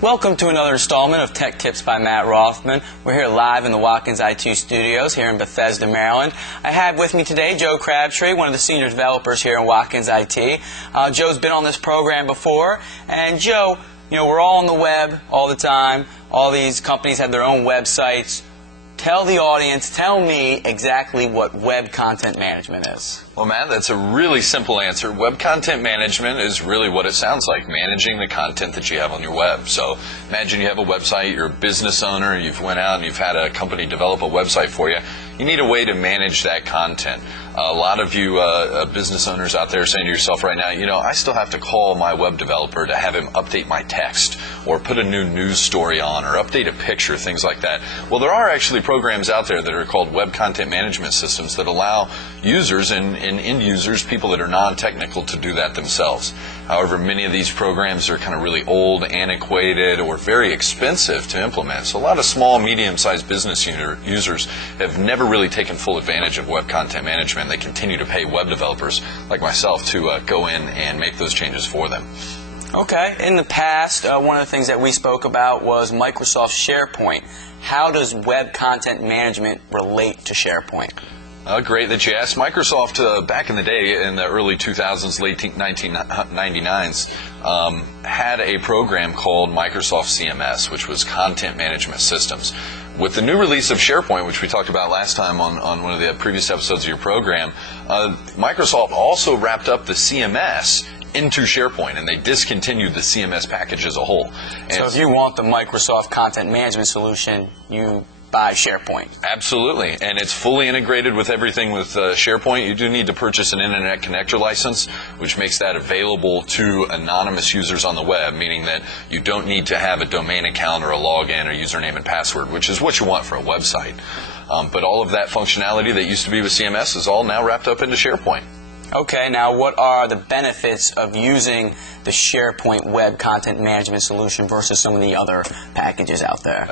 Welcome to another installment of Tech Tips by Matt Rothman. We're here live in the Watkins IT studios here in Bethesda, Maryland. I have with me today Joe Crabtree, one of the senior developers here in Watkins IT. Joe's been on this program before, and Joe, we're all on the web all the time. All these companies have their own websites. Tell the audience, tell me exactly what web content management is. Well, Matt, that's a really simple answer. Web content management is really what it sounds like, managing the content that you have on your web. So imagine you have a website, you're a business owner, you've went out and you've had a company develop a website for you. You need a way to manage that content. A lot of you business owners out there are saying to yourself right now, I still have to call my web developer to have him update my text or put a new news story on or update a picture, things like that. Well, there are actually programs out there that are called web content management systems that allow users and end users, people that are non-technical, to do that themselves. However, many of these programs are kind of really old, antiquated, or very expensive to implement. So a lot of small, medium-sized business users have never really taken full advantage of web content management. They continue to pay web developers like myself to go in and make those changes for them. Okay. In the past, one of the things that we spoke about was Microsoft SharePoint. How does web content management relate to SharePoint? Great that you asked. Microsoft, back in the day, in the early 2000s, late 1999s, had a program called Microsoft CMS, which was Content Management Systems. With the new release of SharePoint, which we talked about last time on one of the previous episodes of your program, Microsoft also wrapped up the CMS into SharePoint, and they discontinued the CMS package as a whole. And so if you want the Microsoft Content Management solution, you buy SharePoint. Absolutely, and it's fully integrated with everything with SharePoint. You do need to purchase an Internet Connector license, which makes that available to anonymous users on the web, meaning that you don't need to have a domain account or a login or username and password, which is what you want for a website. But all of that functionality that used to be with CMS is all now wrapped up into SharePoint. Okay, now what are the benefits of using the SharePoint web content management solution versus some of the other packages out there?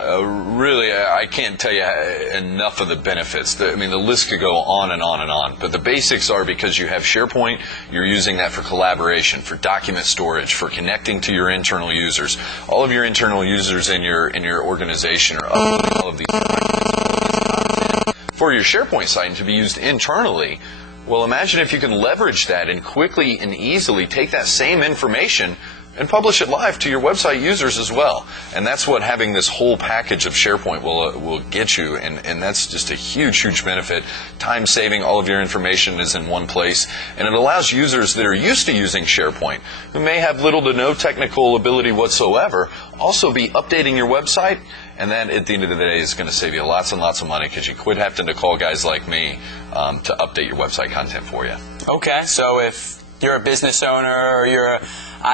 Really, I can't tell you enough of the benefits. The list could go on and on and on. But the basics are, because you have SharePoint, you're using that for collaboration, for document storage, for connecting to your internal users. All of your internal users in your organization are uploading all of these documents for your SharePoint site and to be used internally. Well, imagine if you can leverage that and quickly and easily take that same information and publish it live to your website users as well. And that's what having this whole package of SharePoint will get you, and that's just a huge, huge benefit. Time saving, all of your information is in one place, and it allows users that are used to using SharePoint, who may have little to no technical ability whatsoever, also be updating your website. And that, at the end of the day, is going to save you lots and lots of money, because you quit having to call guys like me to update your website content for you. Okay, so if you're a business owner or you're an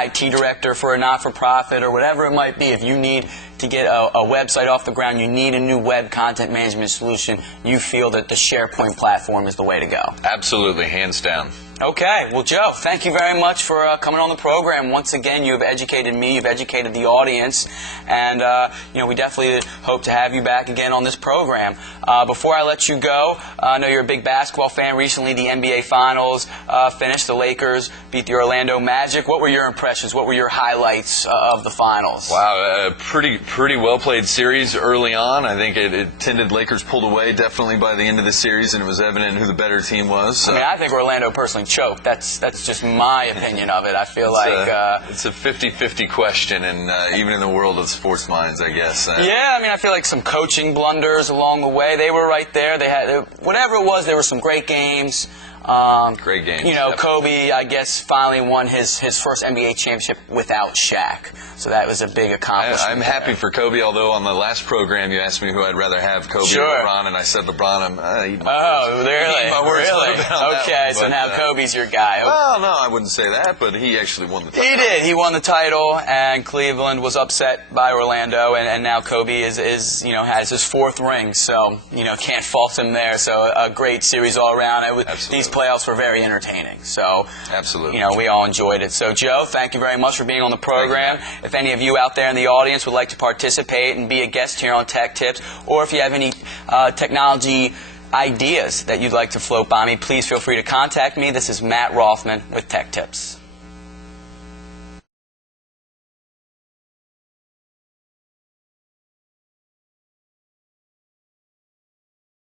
IT director for a not-for-profit or whatever it might be, if you need to get a website off the ground, you need a new web content management solution, you feel that the SharePoint platform is the way to go. Absolutely, hands down. Okay, well, Joe, thank you very much for coming on the program. Once again, you have educated me, you've educated the audience, and we definitely hope to have you back again on this program. Before I let you go, I know you're a big basketball fan. Recently, the NBA Finals finished. The Lakers beat the Orlando Magic. What were your impressions? What were your highlights of the Finals? Wow, pretty well-played series early on. I think it tended Lakers pulled away definitely by the end of the series, and it was evident who the better team was. So. I think Orlando personally choked. That's just my opinion of it. I feel it's a 50-50 question, and even in the world of sports minds, I guess. Yeah, I feel like some coaching blunders along the way. They were right there. They had whatever it was. There were some great games. Great games. Kobe, I guess, finally won his first NBA championship without Shaq. So that was a big accomplishment. I'm happy for Kobe, although on the last program you asked me who I'd rather have, Kobe or LeBron, and I said LeBron. Really? Okay, so now Kobe's your guy. Well, no, I wouldn't say that, but he actually won the title. He did. He won the title, and Cleveland was upset by Orlando, and now Kobe has his fourth ring, so can't fault him there. So a great series all around. These playoffs were very entertaining. So absolutely, we all enjoyed it. So Joe, thank you very much for being on the program. If any of you out there in the audience would like to participate and be a guest here on Tech Tips, or if you have any technology ideas that you'd like to float by me, please feel free to contact me. This is Matt Rothman with Tech Tips.